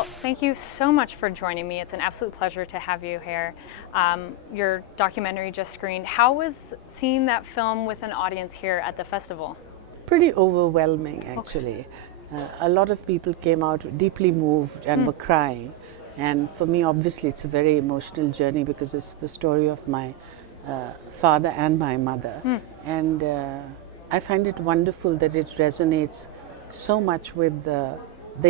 Well, thank you so much for joining me. It's an absolute pleasure to have you here. Your documentary just screened. How was seeing that film with an audience here at the festival? Pretty overwhelming, actually. A lot of people came out deeply moved and were crying. And for me, obviously, it's a very emotional journey because it's the story of my father and my mother. And I find it wonderful that it resonates so much with the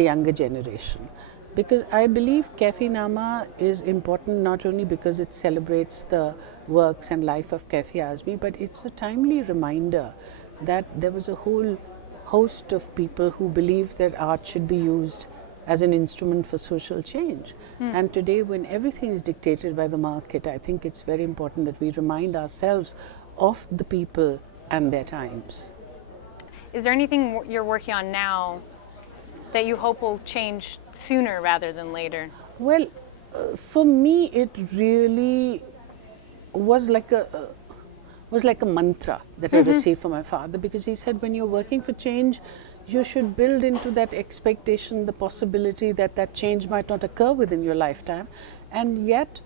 younger generation. Because I believe Kafi Nama is important not only because it celebrates the works and life of Kafi Azmi, but it's a timely reminder that there was a whole host of people who believed that art should be used as an instrument for social change. And today, when everything is dictated by the market, I think it's very important that we remind ourselves of the people and their times. Is there anything you're working on now that you hope will change sooner rather than later? Well, for me, it really was like a mantra that I received from my father, because he said, when you're working for change, you should build into that expectation the possibility that that change might not occur within your lifetime, and yet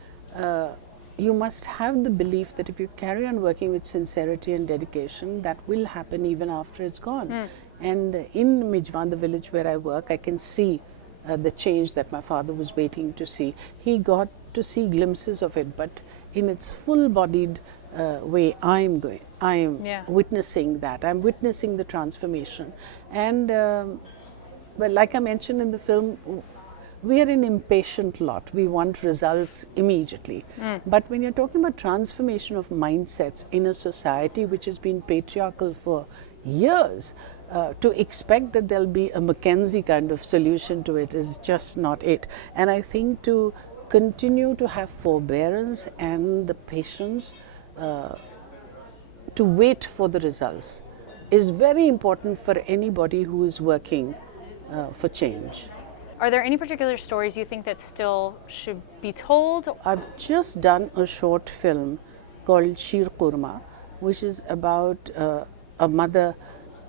you must have the belief that if you carry on working with sincerity and dedication, that will happen even after it's gone. And in Mijwan, the village where I work, I can see the change that my father was waiting to see. He got to see glimpses of it, but in its full-bodied way, I'm witnessing that. I'm witnessing the transformation. And well, like I mentioned in the film, we are an impatient lot. We want results immediately. But when you're talking about transformation of mindsets in a society which has been patriarchal for years, to expect that there'll be a McKinsey kind of solution to it is just not it. And I think to continue to have forbearance and the patience to wait for the results is very important for anybody who is working for change. Are there any particular stories you think that still should be told? I've just done a short film called Sheer Kurma, which is about a mother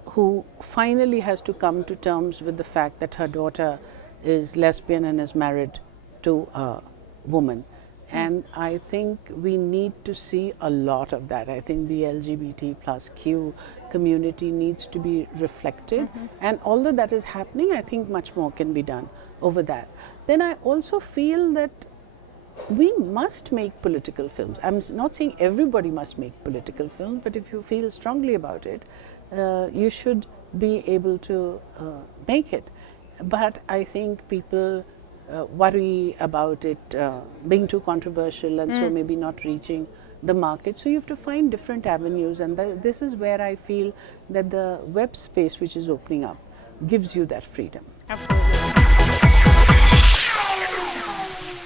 who finally has to come to terms with the fact that her daughter is lesbian and is married to a woman. And I think we need to see a lot of that. I think the LGBT+Q community needs to be reflected. And although that is happening, I think much more can be done over that. Then I also feel that we must make political films. I'm not saying everybody must make political films, but if you feel strongly about it, you should be able to make it. But I think people worry about it being too controversial and so maybe not reaching the market. So you have to find different avenues, and this is where I feel that the web space which is opening up gives you that freedom. Absolutely.